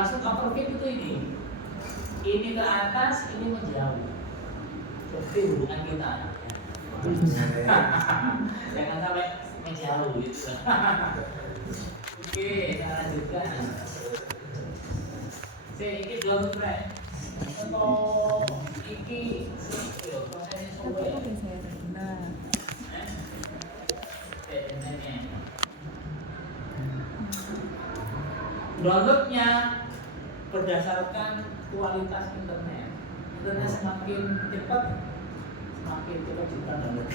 dimaksud overfit itu ini ke atas, ini menjauh. Jadi hubungan kita jangan sampai menjauh gitu. Oke, kita lanjutkan. Ini dulu Fred. Untuk iki prosesnya semua. Downloadnya berdasarkan kualitas internet. Internet semakin cepat kita download.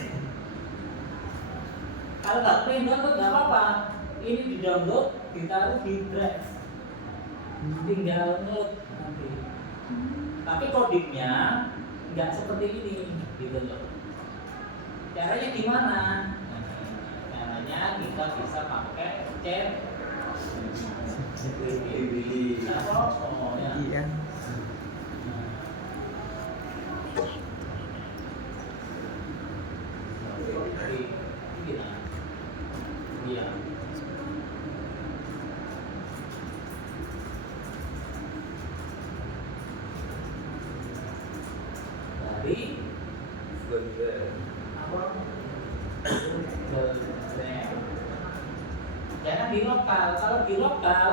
Kalau nggak pengen download nggak apa-apa. Ini di download, ditaruh di drive, tinggal download nanti. Tapi codingnya nggak seperti ini, gitu loh. Caranya gimana? Caranya kita bisa pakai chat. Iya. Iya. Dari jangan di lokal. Kalau di lokal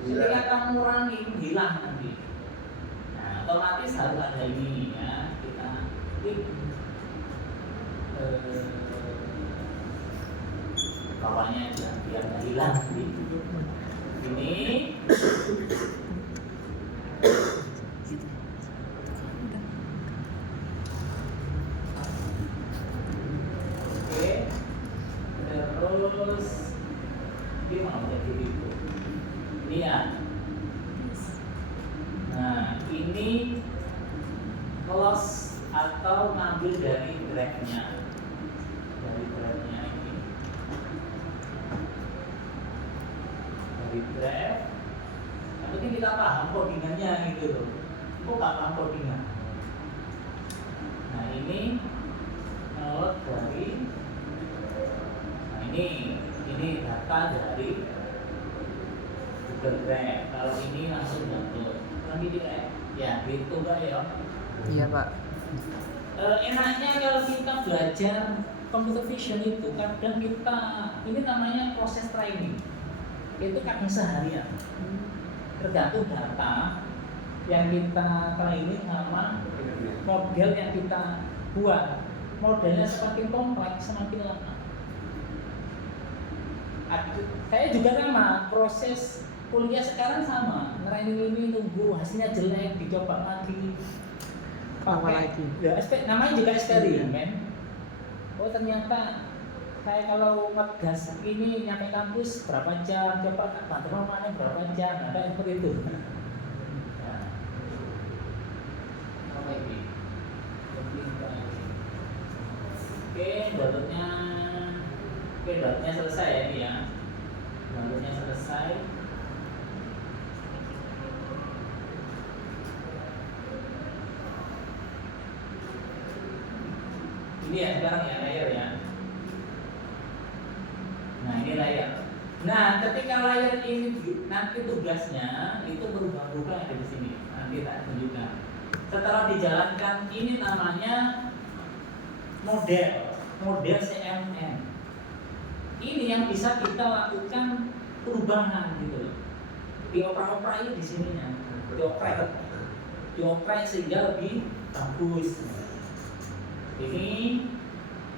ketika kamu ngurangi hilang nanti. Nah, otomatis harus ada ini ya. Kita klik bawahnya aja biar nggak hilang nanti. Ini terus dia mau jadi itu. Ini ya. Nah, ini close atau ngambil dari drive-nya. Dari drive-nya ini. Dari drive. Yang penting kita paham codingannya gitu loh. Kok nggak paham codingan? Nah, ini download dari ini data dari Google Drive. Kalau ini langsung download. Nanti ya gitu Pak ya. Iya Pak. Enaknya kalau kita belajar computer vision itu kadang kita ini namanya proses training. Itu kadang seharian. Tergantung data yang kita training sama model yang kita buat. Modelnya semakin kompleks semakin lama. Saya juga sama, proses kuliah sekarang sama. Ngeraining ini nunggu hasilnya jelek, dicoba lagi. Pakai ya, namanya juga eksperimen. Oh ternyata saya kalau ngegas ini nyampe kampus berapa jam, coba bantuan mana berapa jam, ada seperti itu. Nah. Apa ini? Oke, downloadnya selesai ya ini ya. Downloadnya selesai. Ini ya sekarang ya layar ya. Nah ini layar. Nah ketika layar ini nanti tugasnya itu berubah-ubah ada di sini. Nanti tak tunjukkan. Setelah dijalankan ini namanya model CNN. Ini yang bisa kita lakukan perubahan gitu loh. Dioprek-oprek di sininya. Dioprek sehingga lebih bagus. Ini,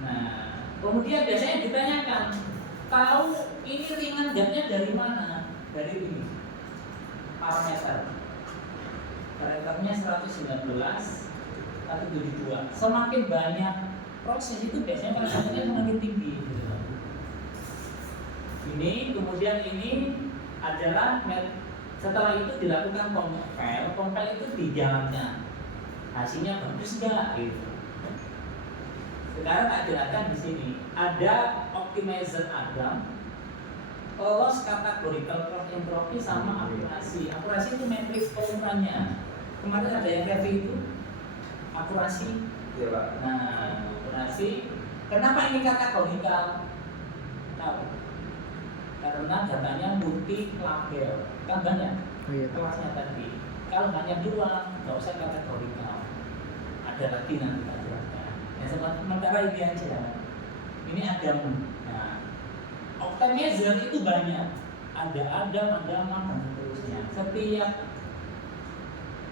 nah, kemudian biasanya ditanyakan, tahu ini ringan gatnya dari mana? Dari ini, parameter. Parameternya 119, 172. Semakin banyak proses itu biasanya parameternya semakin tinggi. Ini kemudian ini adalah setelah itu dilakukan compile itu dijalankan hasilnya bagus nggak gitu. Sekarang tak jelaskan di sini ada optimizer Adam, loss categorical cross entropy sama akurasi. Akurasi itu matriks pengukurannya. Kemarin ada yang review itu akurasi. Iya Pak. Nah akurasi. Kenapa ini kategorical? Tahu? Karena datanya multi label, kan banyak. Oh iya Pak. kelasnya tadi. Kalau hanya dua, nggak usah kategorikal. Ada lagi nanti kita jelaskan. Ya sementara ini aja. Ini ada. Nah, optimizer itu banyak. Ada Adam, dan seterusnya. Setiap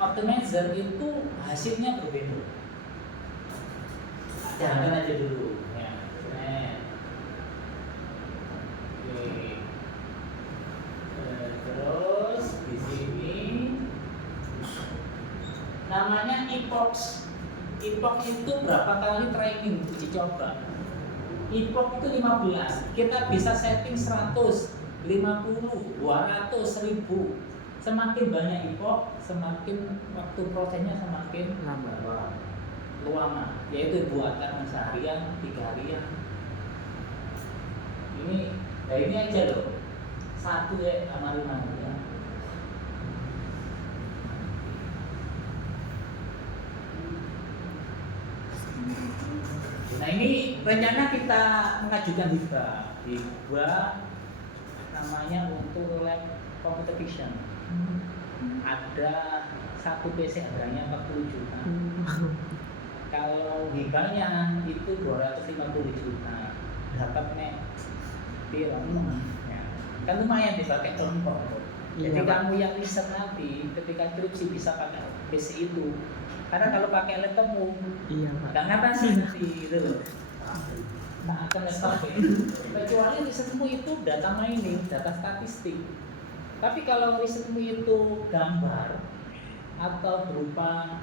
optimizer itu hasilnya berbeda. Jangan aja dulu. Ya. Oke. Terus di sini namanya epoch. Epoch itu berapa kali training uji coba? Epoch itu 15. Kita bisa setting 100, 50, 200, 1000. Semakin banyak epoch, semakin waktu prosesnya semakin lama. Yaitu buatan seharian, 3 harian. Ini aja loh. 1 ya sama 5 ya. Nah ini rencana kita mengajukan hibah namanya untuk lab computer vision. Ada 1 PC harganya 40 juta. Kalau hibahnya itu 250 juta. Dapat nek film ya. Kan lumayan dipakai contoh. Jadi kamu yang riset nanti ketika skripsi bisa pakai PC itu. Karena kalau pakai laptopmu, nggak ngatasi nanti gitu loh. Nah, akan laptop kecuali risetmu itu data mining, data statistik. Tapi kalau risetmu itu gambar atau berupa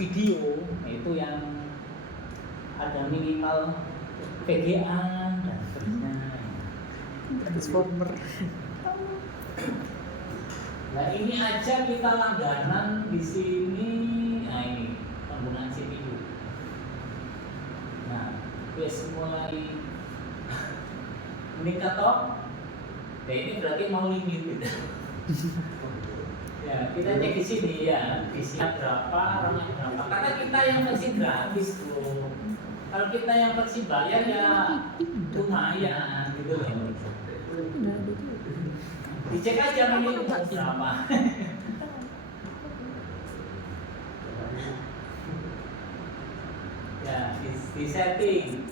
video, itu yang ada minimal VGA dan seterusnya. Transformer. Nah ini aja kita langganan di sini. Nah ini penggunaan CPU. Nah, wes mulai meningkat toh. Nah ini berarti mau limit gitu. Ya kita cek di sini ya, isinya berapa, RAM-nya berapa. Karena kita yang versi gratis tuh. Kalau kita yang versi bayar ya lumayan gitu loh. Dicek aja ini berapa. Ya, di setting.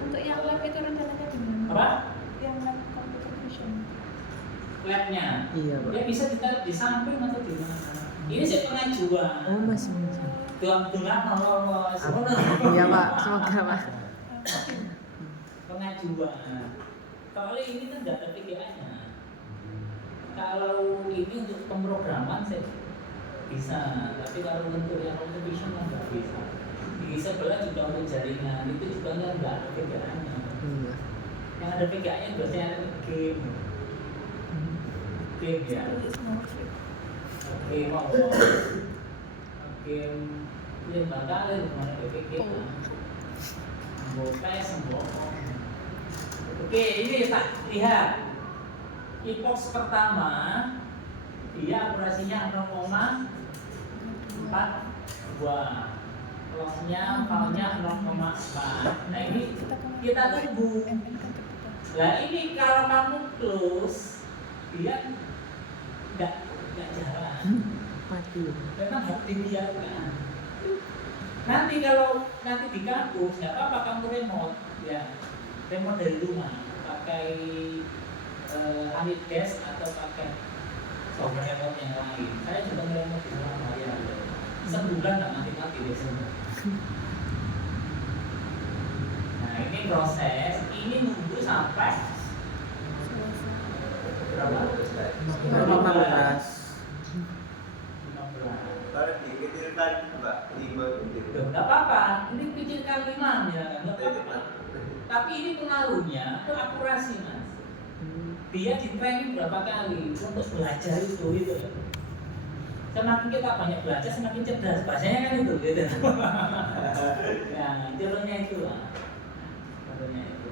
Untuk yang lab itu rencananya gimana? Apa? Yang lab computer vision. Labnya. Iya Pak. Ya bisa ditaruh di samping atau di mana. Ini sih pengajuan. Oh masih. Tuhan lolos. Iya Pak, semoga Pak. Pengajuan. Soalnya ini kan data VGA-nya. Kalau ini untuk pemrograman sih bisa, tapi kalau untuk yang automation nggak bisa. Di sebelah juga untuk jaringan itu juga nggak ada VGA-nya. Yang ada VGA-nya biasanya ada game. Game ya. Oke, mau game bakal mana BPK kan. PES, Oke, ini tak lihat. Epoch pertama dia akurasinya 0,42. Lossnya filenya 0,4. Nah ini kita tunggu. Nah ini kalau kamu close dia nggak jalan. Mati. Memang harus dibiarkan. Nanti kalau nanti di kampus nggak apa-apa kamu remote ya, remote dari rumah pakai Amidesk atau pakai software remote yang lain. Saya juga remote di rumah ya. Sebulan nggak mati-mati deh semua. Nah ini proses, ini nunggu sampai berapa? 15. Kalau dikecilkan Mbak 5 Nggak apa-apa, ini kecilkan 5 ya, nggak apa-apa. Tapi ini pengaruhnya ke akurasi mas. Dia di training berapa kali untuk belajar itu gitu. Semakin kita banyak belajar semakin cerdas. Bahasanya kan itu gitu. Ya, contohnya itu lah. Contohnya itu.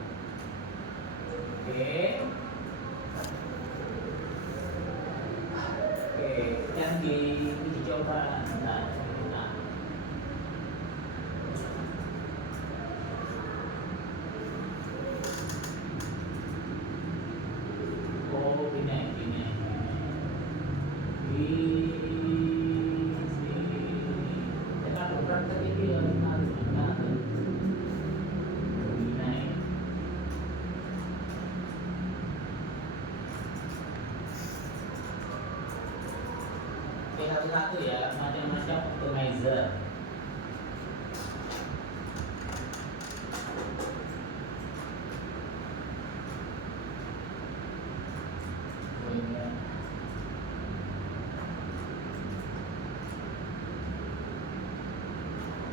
Oke. Oke, yang diuji coba. Nah. satu-satu ya, macam-macam optimizer.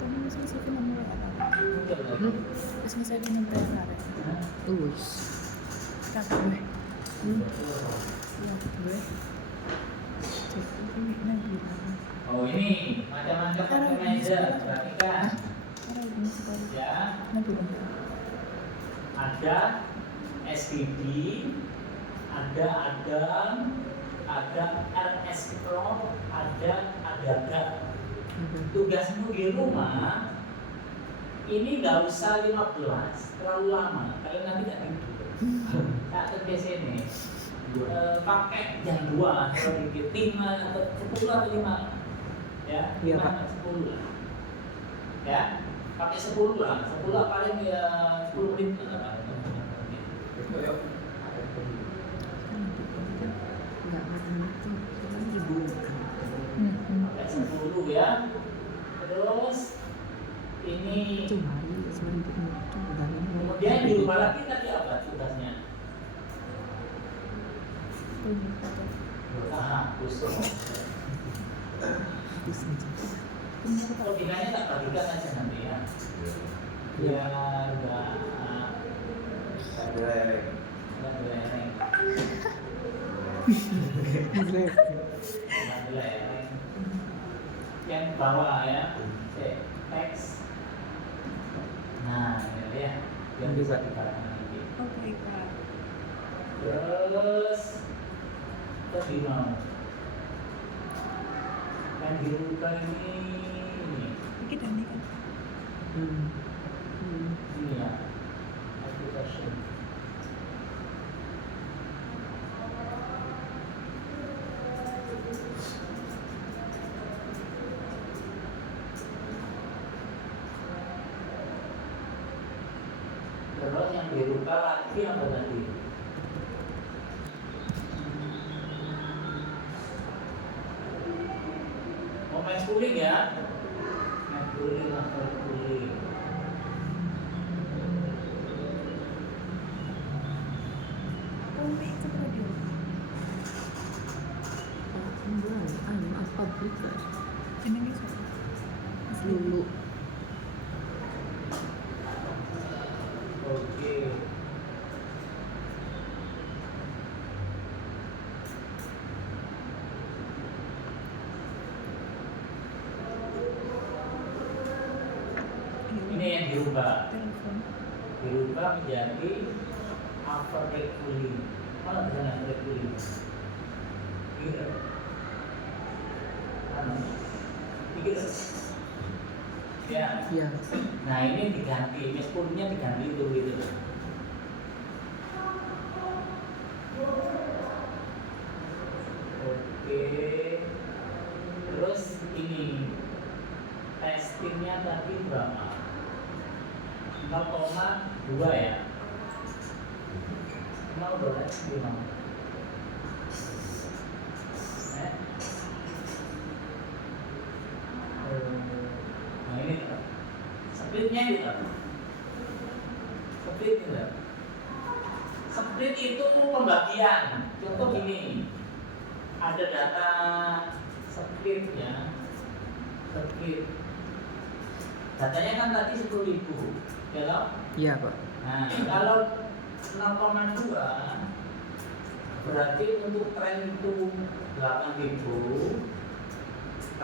Kamu masih bisa nomor apa? Hmm? Masih bisa nomor apa? Uus. Kakak gue. Hmm? Iya, gue. Cek ini nanti. Oh ini macam-macam optimizer, perhatikan Karena ini sekali. ya. Nanti dong. Ada SPB, ada Adam, ada RS Pro, ada Adaga. Tugasmu di rumah ini nggak usah 15, terlalu lama. Kalian nanti nggak tidur. Tak terbiasa ini. Pakai jam 2 atau dikit 5 atau 10 atau 5 ya, Iya, 5 Pak. atau 10 lah ya, pakai 10 lah, 10 paling ya 10 menit lah Enggak macam itu. Cuman dibuka. pakai 10 ya. Terus ini Cuma ini sebenarnya itu udah kemudian di rumah lagi tadi apa tugasnya? Khusus. bisa aja. Logikanya tak bagikan aja nanti ya. Biar nggak Ada belereng. Jelek. Nggak belereng. Yang bawah ya, teks. Nah, ini ya, yang bisa dikatakan nanti. Oke, Kak. Terus mau yang dibuka ini Dikit dan dikit. ini ya, application. Terus yang dibuka lagi apa tadi? Mau main schooling ya? Main schooling atau schooling? Oh, itu radio. Apa berita? Indonesia. Dulu. Oke. Ini yang dirubah. Telepon. Dirubah menjadi upper cooling. Mana dengan upper cooling? Gitu. Gitu. Ya. Ya. Nah ini diganti, mespunnya diganti itu gitu. Oke. Terus ini testingnya tadi berapa? 0,2 ya? 0,2 gimana? Nah ini splitnya gitu. Split gitu. Split itu pembagian. Contoh gini, ada data split ya, split. Datanya kan tadi 10.000, ya toh? Iya, Pak. Nah kalau 0,2 berarti untuk tren itu 8.000,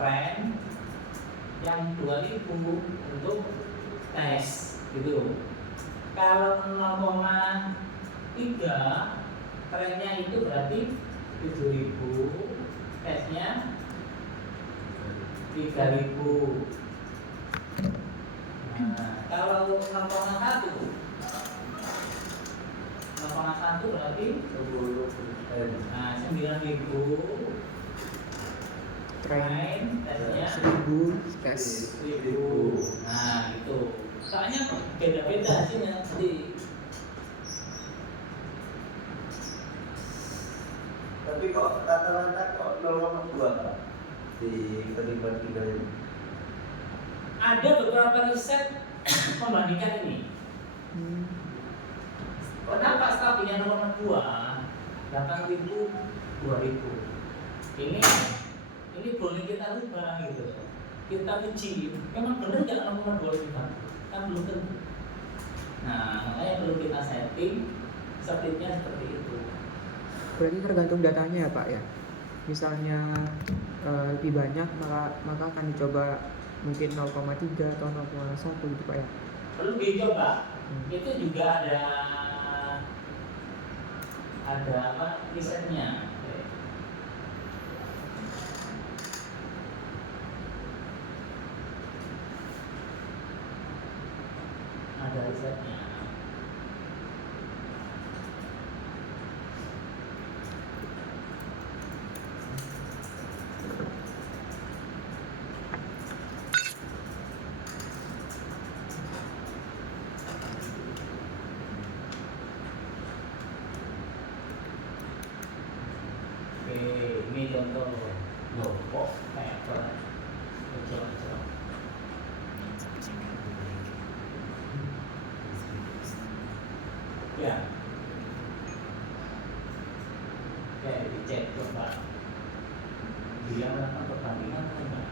tren yang 2.000 untuk tes gitu. Kalau 0,3 trennya itu berarti 7.000, tesnya 3.000. Nah, kalau 0,1 berarti 10%. nah 9.000 Tren tesnya 1000 tes. 1.000. Nah gitu. Soalnya beda-beda sih nanti. Tapi kok rata-rata kok 0,2 Pak? si penikmat kita ini. Ada beberapa riset membandingkan ini. Kenapa stabilnya nomor 2 8.000 2.000? Ini boleh kita rubah gitu. Kita uji, memang benar nggak nomor 2 kita? Kan belum tentu. Nah, makanya perlu kita setting splitnya seperti itu. Berarti tergantung datanya ya Pak ya. Misalnya lebih banyak maka akan dicoba mungkin 0,3 atau 0,1 gitu Pak ya. Perlu dicoba. Itu juga ada apa risetnya. Ada risetnya. Oke, ini contoh loh kok kayak apa? Coba. Ya. Oke, dicek coba. Dia melakukan perbandingan atau enggak?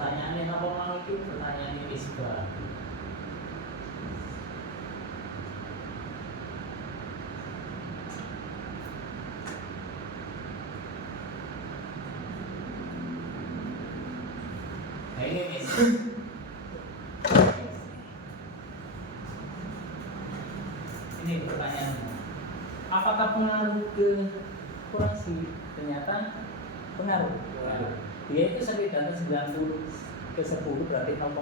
Pertanyaannya apa mau itu? Pertanyaannya Isba. Nah ini nih. Ini pertanyaannya. Apakah pengaruh ke kurasi? Ternyata pengaruh. Dia itu sampai data 90 ke 10 berarti 0,1,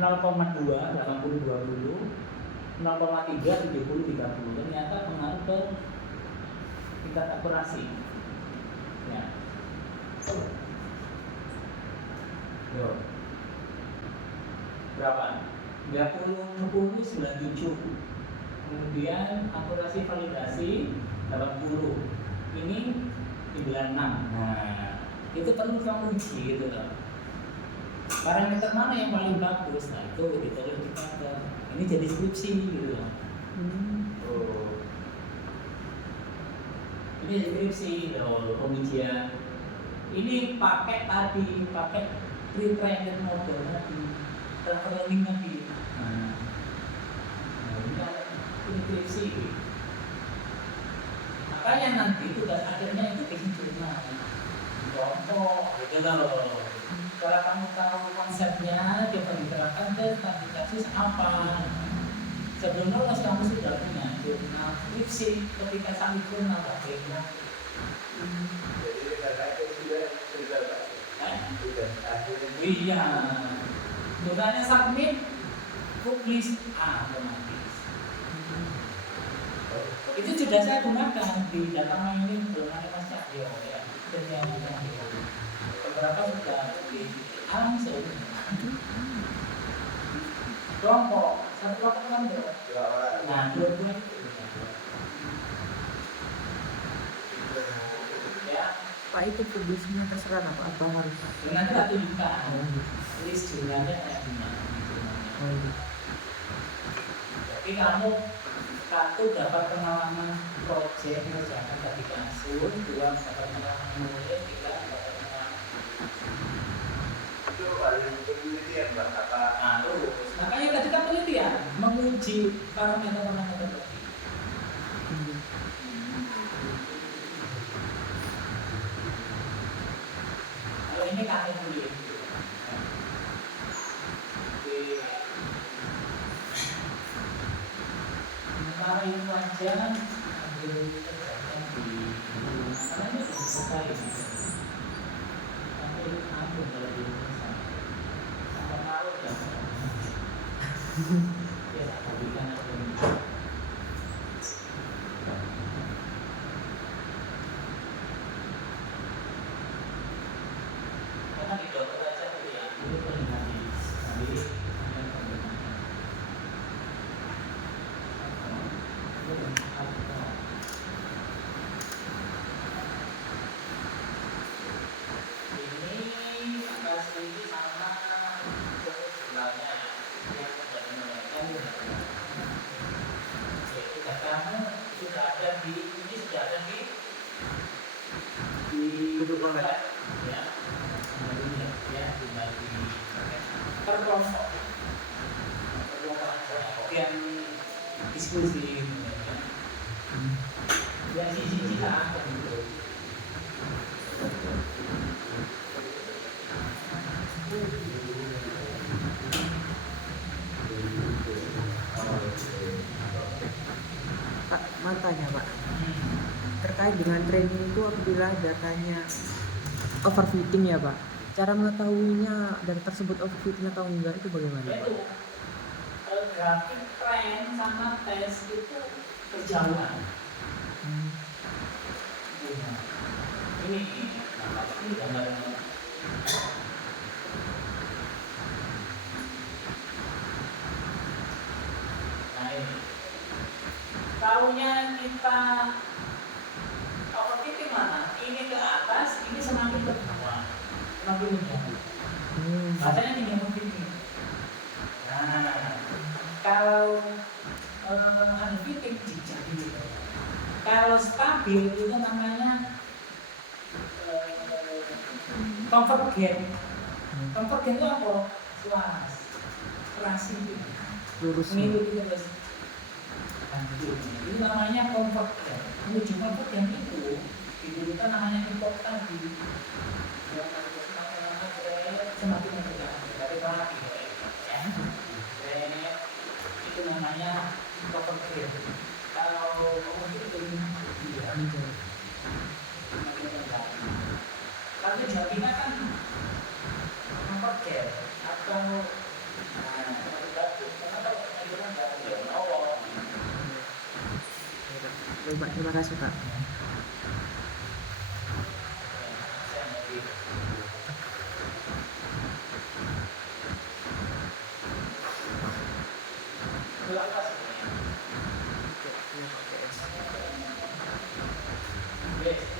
0,2 80 20, 0,3 70 30. Ternyata pengaruh ke tingkat akurasi. Ya. Yo. Berapa? 30 97. Kemudian akurasi validasi 80. Ini 96. Nah, itu perlu kamu uji gitu loh. Parameter mana yang paling bagus? Nah, itu ditaruh di kantor. Ini jadi skripsi gitu loh. Oh, Ini jadi skripsi loh, pengujian. Ini pakai pre-trained model tadi, transfer learning tadi. Nah, ini skripsi. Makanya nanti tugas akhirnya itu bikin jurnal, kelompok, gitu loh. Kalau kamu tahu konsepnya, coba diterapkan ke studi kasus apa. Sebelumnya kamu sudah punya jurnal skripsi, ketika sambil jurnal akhirnya. jadi katanya sudah akhirnya. Iya, jurnalnya submit, publish, otomatis. Itu sudah saya gunakan di data mining jurnal Mas Cahyo ya, dan beberapa sudah di langsung kelompok satu kelompok kan berapa? 2 orang. Nah, dua itu ya. Pak itu publisnya terserah apa harus. Dengan kita tunjukkan list jurnalnya kayak gimana. Jadi kamu satu dapat pengalaman proyek mengerjakan tadi kasus, dua dapat pengalaman nulis, tiga dapat pengalaman. Itu paling penelitian Mbak, apa? Nah, lulus. Makanya tadi kan penelitian menguji parameter tadi. dia kan ambil kerjaan di namanya udah selesai gitu. Ambil ampun kalau di selesai sama malu ya. Ya tak berikan apa ini. Karena di dokter aja itu ya, itu terlihat di sendiri. Ini angka sendiri sama jumlahnya yang menjadi menaikan yaitu katamu sudah ada di ini sudah ada di Duduk online. ya kemudian ya dibagi per kelompok yang diskusi yang sisi kita ada gitu. Pak, matanya Pak. Terkait dengan training itu apabila datanya overfitting ya Pak. Cara mengetahuinya dan tersebut overfitting atau enggak itu bagaimana Pak? Yaitu grafik tren sama tes itu berjauhan. Ini gambaran. Nah ini, tahunya kita overfitting mana? Ini ke atas, ini semakin ke bawah, semakin menjauh. Bacanya tinggi overfitting. Nah, kalau unfitting jadi gitu. Kalau stabil itu namanya convergen. Convergen itu apa? Luas, rasi, Lurus. milu itu terus. Itu namanya convergen. Menuju convergen itu diberikan namanya import tadi. Semakin mendekat, tapi lagi ya. Itu namanya convergen. Kalau convergen iya. Tapi jawabnya kan convergen atau Baik Pak, terima kasih Pak. Yes.